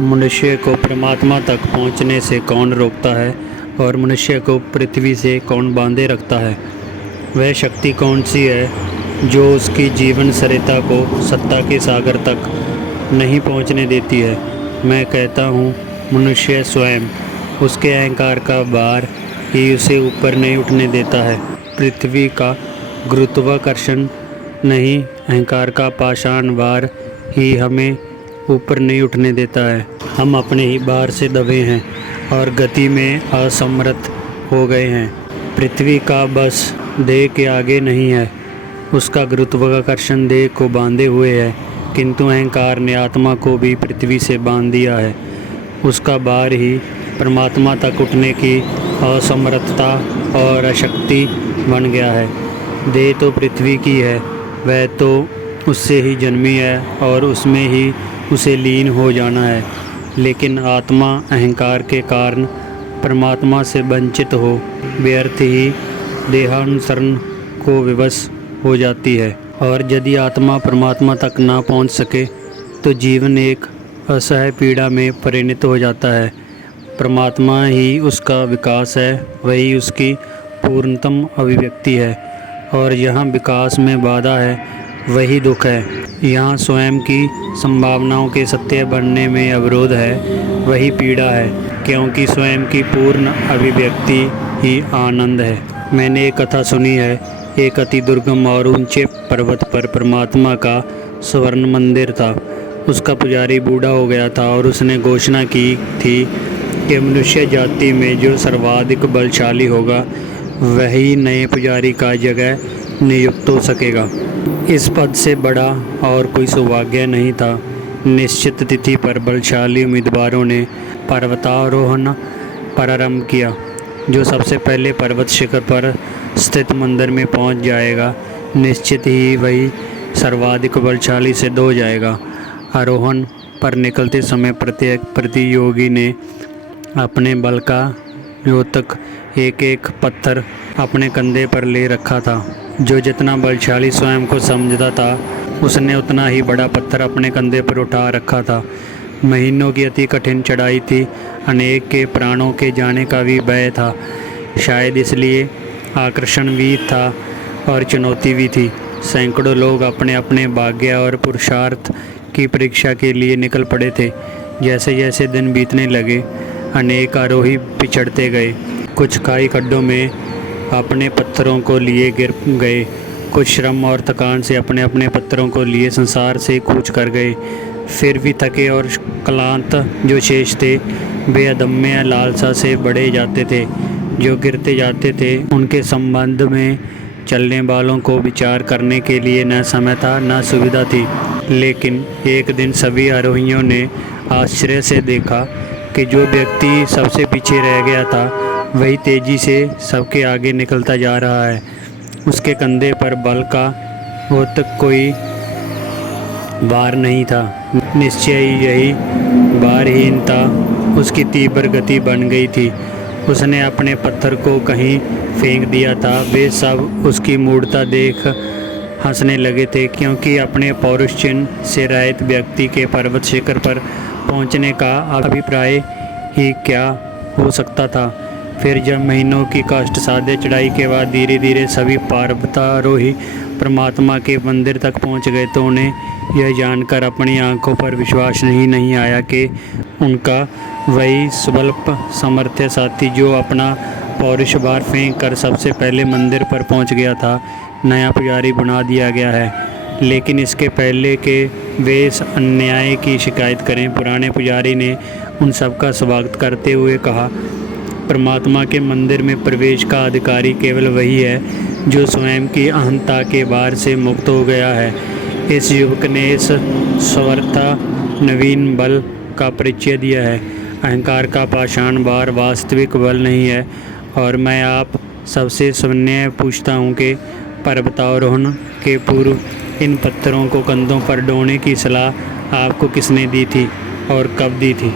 मनुष्य को परमात्मा तक पहुँचने से कौन रोकता है और मनुष्य को पृथ्वी से कौन बांधे रखता है? वह शक्ति कौन सी है जो उसकी जीवन सरिता को सत्ता के सागर तक नहीं पहुँचने देती है? मैं कहता हूँ मनुष्य स्वयं। उसके अहंकार का भार ही उसे ऊपर नहीं उठने देता है। पृथ्वी का गुरुत्वाकर्षण नहीं, अहंकार का पाषाण भार ही हमें ऊपर नहीं उठने देता है। हम अपने ही भार से दबे हैं और गति में असमर्थ हो गए हैं। पृथ्वी का बस देह के आगे नहीं है, उसका गुरुत्वाकर्षण देह को बांधे हुए है, किंतु अहंकार ने आत्मा को भी पृथ्वी से बांध दिया है। उसका भार ही परमात्मा तक उठने की असमर्थता और अशक्ति बन गया है। देह तो पृथ्वी की है, वह तो उससे ही जन्मी है और उसमें ही उसे लीन हो जाना है, लेकिन आत्मा अहंकार के कारण परमात्मा से वंचित हो व्यर्थ ही देहानुसरण को विवश हो जाती है। और यदि आत्मा परमात्मा तक ना पहुंच सके तो जीवन एक असह्य पीड़ा में परिणत हो जाता है। परमात्मा ही उसका विकास है, वही उसकी पूर्णतम अभिव्यक्ति है, और यहाँ विकास में बाधा है वही दुख है। यहाँ स्वयं की संभावनाओं के सत्य बनने में अवरोध है वही पीड़ा है, क्योंकि स्वयं की पूर्ण अभिव्यक्ति ही आनंद है। मैंने एक कथा सुनी है, एक अति दुर्गम और ऊंचे पर्वत पर परमात्मा का स्वर्ण मंदिर था। उसका पुजारी बूढ़ा हो गया था और उसने घोषणा की थी कि मनुष्य जाति में जो सर्वाधिक बलशाली होगा वही नए पुजारी का जगह नियुक्त हो सकेगा। इस पद से बड़ा और कोई सौभाग्य नहीं था। निश्चित तिथि पर बलशाली उम्मीदवारों ने पर्वतारोहण प्रारंभ किया। जो सबसे पहले पर्वत शिखर पर स्थित मंदिर में पहुंच जाएगा, निश्चित ही वही सर्वाधिक बलशाली सिद्ध हो जाएगा। आरोहण पर निकलते समय प्रत्येक प्रतियोगी ने अपने बल का द्योतक एक एक पत्थर अपने कंधे पर ले रखा था। जो जितना बलशाली स्वयं को समझता था, उसने उतना ही बड़ा पत्थर अपने कंधे पर उठा रखा था। महीनों की अति कठिन चढ़ाई थी, अनेक के प्राणों के जाने का भी भय था। शायद इसलिए आकर्षण भी था और चुनौती भी थी। सैकड़ों लोग अपने अपने भाग्य और पुरुषार्थ की परीक्षा के लिए निकल पड़े थे। जैसे जैसे दिन बीतने लगे, अनेक आरोही पिछड़ते गए। कुछ खाई खड्डों में अपने पत्थरों को लिए गिर गए, कुछ श्रम और थकान से अपने अपने पत्थरों को लिए संसार से कूच कर गए। फिर भी थके और क्लांत जो शेष थे, वे अदम्य लालसा से बढ़े जाते थे। जो गिरते जाते थे, उनके संबंध में चलने वालों को विचार करने के लिए न समय था न सुविधा थी। लेकिन एक दिन सभी आरोहियों ने आश्चर्य से देखा कि जो व्यक्ति सबसे पीछे रह गया था, वही तेजी से सबके आगे निकलता जा रहा है। उसके कंधे पर बल का वो तक कोई भार नहीं था। निश्चय ही यही भारहीनता उसकी तीव्र गति बन गई थी। उसने अपने पत्थर को कहीं फेंक दिया था। वे सब उसकी मूढ़ता देख हंसने लगे थे, क्योंकि अपने पौरुष चिन्ह से रहित व्यक्ति के पर्वत शिखर पर पहुंचने का अभिप्राय ही क्या हो सकता था। फिर जब महीनों की कष्ट साध्य चढ़ाई के बाद धीरे धीरे सभी पर्वतारोही परमात्मा के मंदिर तक पहुंच गए, तो उन्हें यह जानकर अपनी आंखों पर विश्वास नहीं आया कि उनका वही स्वल्प सामर्थ्य साथी, जो अपना पौरुष भार फेंक कर सबसे पहले मंदिर पर पहुंच गया था, नया पुजारी बना दिया गया है। लेकिन इसके पहले के वे इस अन्याय की शिकायत करें, पुराने पुजारी ने उन सबका स्वागत करते हुए कहा, परमात्मा के मंदिर में प्रवेश का अधिकारी केवल वही है जो स्वयं की अहंता के भार से मुक्त हो गया है। इस युवक ने इस स्वर्ता नवीन बल का परिचय दिया है। अहंकार का पाषाण भार वास्तविक बल नहीं है। और मैं आप सबसे सविनय पूछता हूँ कि पर्वतारोहण के पूर्व इन पत्थरों को कंधों पर ढोने की सलाह आपको किसने दी थी और कब दी थी?